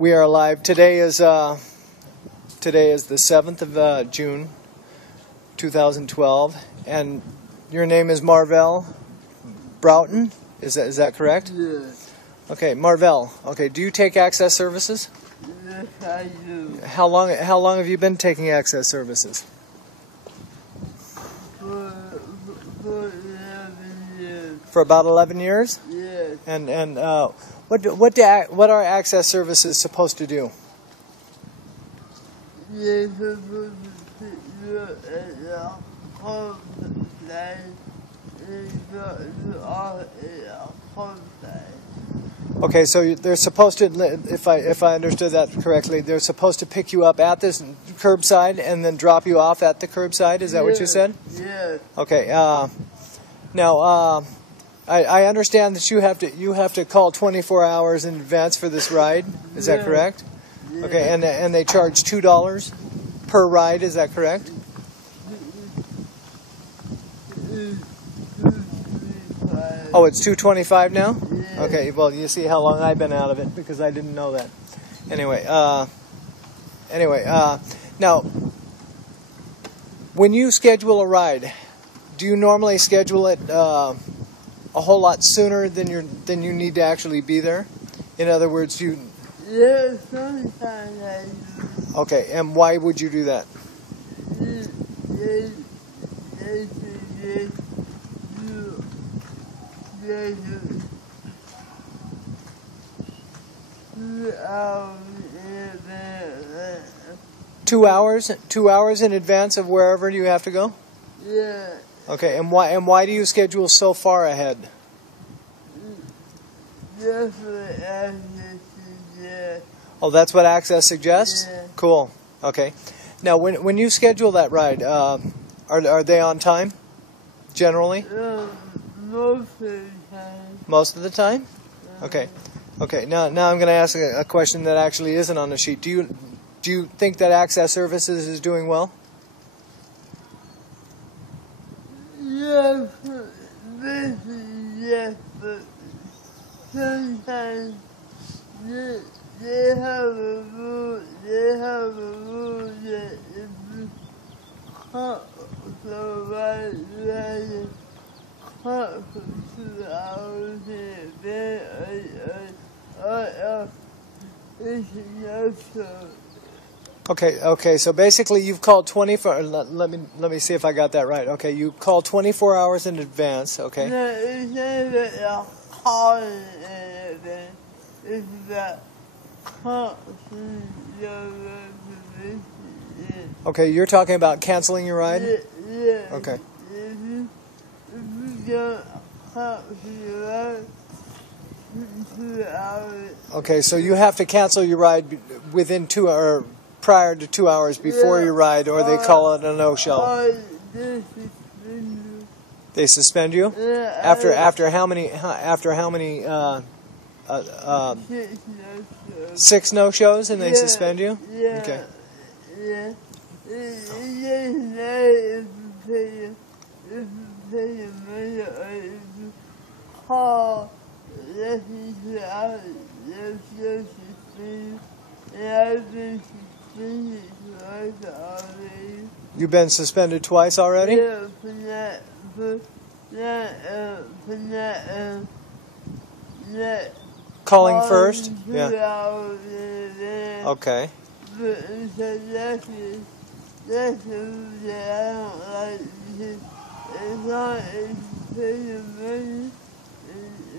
We are live. Today is the 7th of June, 2012, and your name is Marvell Broughton. Is that correct? Yes. Okay, Marvell. Okay, do you take Access Services? Yes, I do. How long have you been taking Access Services? For 11 years. For about 11 years. Yes. And what are Access Services supposed to do? You're supposed to pick you up at the home site and drop you off at the home site. Okay, so they're supposed to, if I understood that correctly, they're supposed to pick you up at this curbside and then drop you off at the curbside. Is that what you said? Yes. Okay. Now, I understand that you have to call 24 hours in advance for this ride. Is that correct? Yes. Okay, and they charge $2 per ride. Is that correct? Oh, it's $2.25 now? Yeah. Okay, well, you see how long I've been out of it because I didn't know that. Anyway, now, when you schedule a ride, do you normally schedule it a whole lot sooner than you need to actually be there? In other words, you... Yes, sometimes I do. Okay, and why would you do that? Two hours in advance of wherever you have to go? Yeah. Okay, and why do you schedule so far ahead? That's what Access suggests. Oh, that's what Access suggests? Yeah. Cool. Okay. Now, when you schedule that ride, are they on time? Generally? Most of the time. Most of the time? Okay. Okay. Now I'm going to ask a question that actually isn't on the sheet. Do you think that Access Services is doing well? Yes, yes, but sometimes they have a rule. They have a rule that if you can't provide right, can't for 2 hours in advance, or it's no show. Okay, so basically you've called 24, let me see if I got that right. Okay, you called 24 hours in advance, okay? No, it's not that you're calling in advance. It's that canceling your reservation. Okay, you're talking about canceling your ride? Yeah. Okay. If you don't cancel your ride, 2 hours. Okay, so you have to cancel your ride within prior to 2 hours before your ride, or they call it a no-show. They suspend you? Yeah, After how many 6 no-shows, and they suspend you? Yeah. Okay. Yeah. If you pay your money or if you call, let me see out, they'll suspend you. And I've been suspended twice already. You've been suspended twice already? Yeah, for not Calling first? 2 Yeah. hours in advance. Okay. But so that's the rule that I don't like, because as long as you pay your money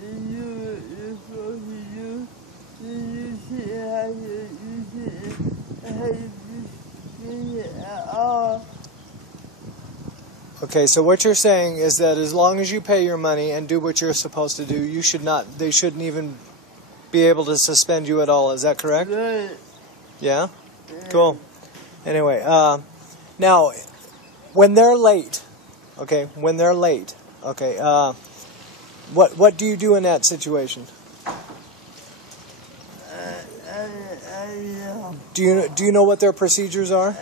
and do what you're supposed to do, then you shouldn't have to spend it at all. Okay, so what you're saying is that as long as you pay your money and do what you're supposed to do, they shouldn't even be able to suspend you at all. Is that correct? Right. Yeah? Cool. Anyway, now, when they're late, okay, what do you do in that situation? Do you know what their procedures are?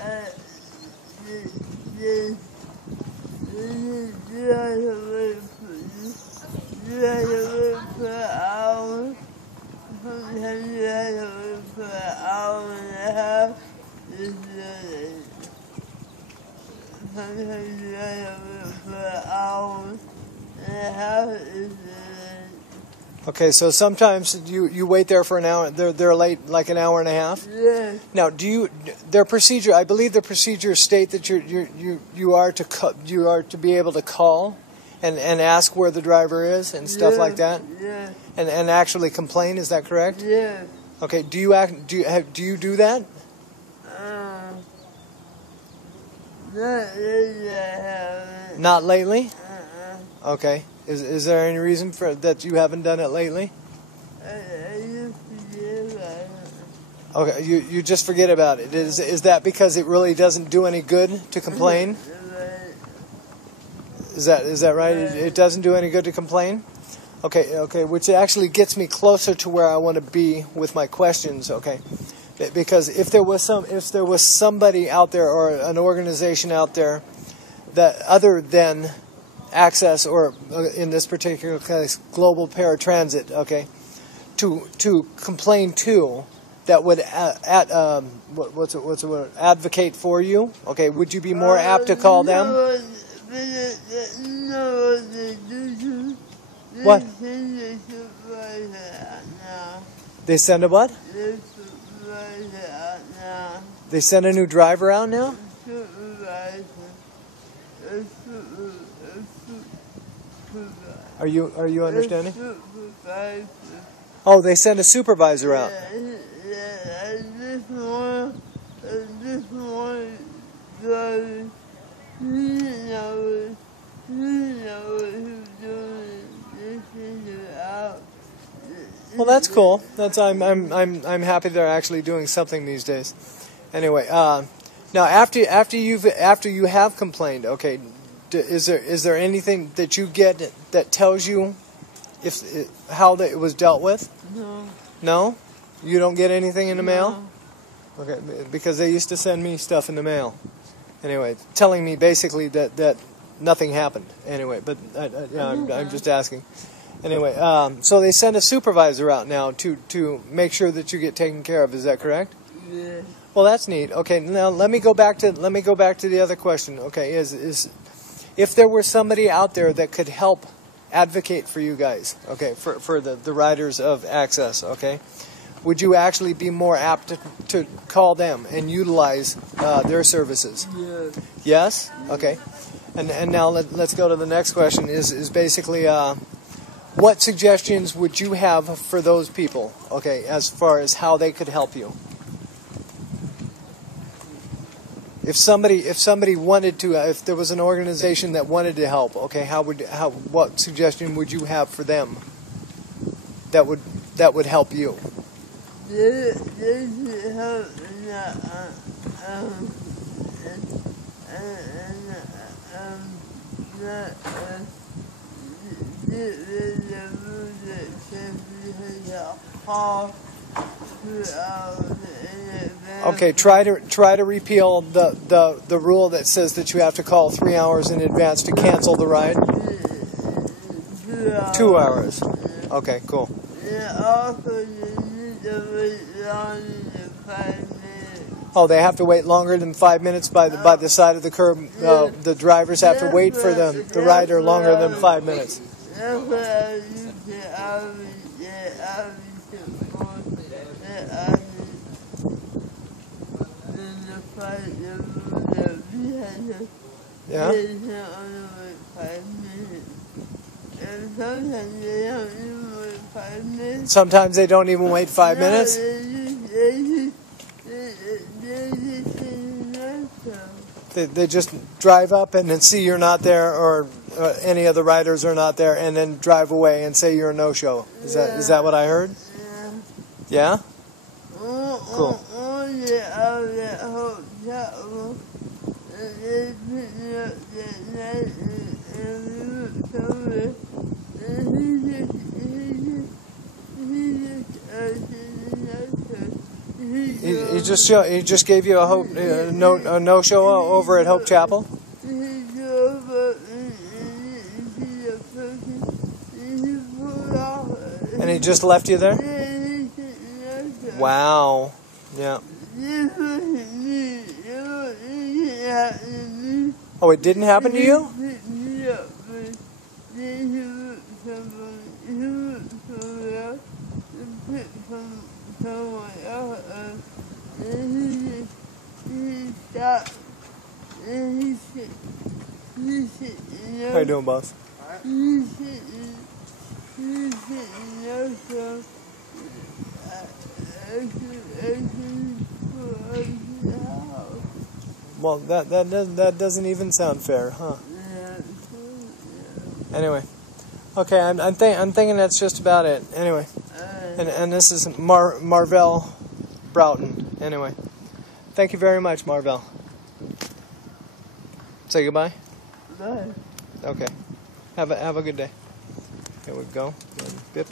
You have to wait for an hour. Sometimes you have to wait for an sometimes you gotta wait for hours and a half is Okay, so sometimes you wait there for an hour. They're late like an hour and a half. yeah. Now, their procedure? I believe the procedures state that you are to be able to call and ask where the driver is and stuff like that, Yeah. and actually complain. Is that correct? Yeah. Okay. Do you do that? Not really, I haven't. Not lately. Okay. Is there any reason for that you haven't done it lately? I used to do that. Okay. You just forget about it. Is that because it really doesn't do any good to complain? Is that right? It doesn't do any good to complain? Okay, which actually gets me closer to where I want to be with my questions, okay? Because if there was somebody out there or an organization out there that other than Access, or in this particular case Global Paratransit, okay, to complain to, that would advocate for you, okay, would you be more apt to call them? What? They send a what? They send a new driver out now? Are you understanding? Oh, they send a supervisor out. This one driver, he knows who's doing this thing out. Well, that's cool. I'm happy they're actually doing something these days. Anyway, now after you have complained, okay, is there anything that you get that tells you how it was dealt with? No. No? You don't get anything in the mail? Okay, because they used to send me stuff in the mail. Anyway, telling me basically that nothing happened. Anyway, but I'm just asking. Anyway, so they send a supervisor out now to make sure that you get taken care of. Is that correct? Yeah. Well, that's neat. Okay, now let me go back to the other question. Okay, is if there were somebody out there that could help advocate for you guys, okay, for the riders of Access, okay, would you actually be more apt to call them and utilize their services? Yeah. Yes? Okay. And now let's go to the next question, is basically what suggestions would you have for those people, okay, as far as how they could help you? If somebody wanted to, if there was an organization that wanted to help, okay, what suggestion would you have for them that would help you? This should help Okay, try to repeal the rule that says that you have to call 3 hours in advance to cancel the ride. 2 hours. Okay, cool. Also, you need to wait longer than 5 minutes. Oh, they have to wait longer than 5 minutes by the side of the curb. The drivers have to wait for the rider longer than 5 minutes. That's what I used to Yeah. Sometimes they don't even wait 5 minutes. They just drive up and then see you're not there, or any of the riders are not there, and then drive away and say you're a no-show. Is that what I heard? Yeah. Cool. He just gave you a no-show over at Hope Chapel. And he just left you there? Wow. Yeah. Oh, it didn't happen to you? Yeah, but then he looked somewhere else, and picked someone else up, and he stopped, and he said, How you doing, boss? he said, no, so I could pull up to the house. Well, that doesn't even sound fair, huh? Anyway, okay, I'm thinking that's just about it. Anyway, and this is Marvell Broughton. Anyway, thank you very much, Marvell. Say goodbye. Bye. Okay, have a good day. Here we go. And bip.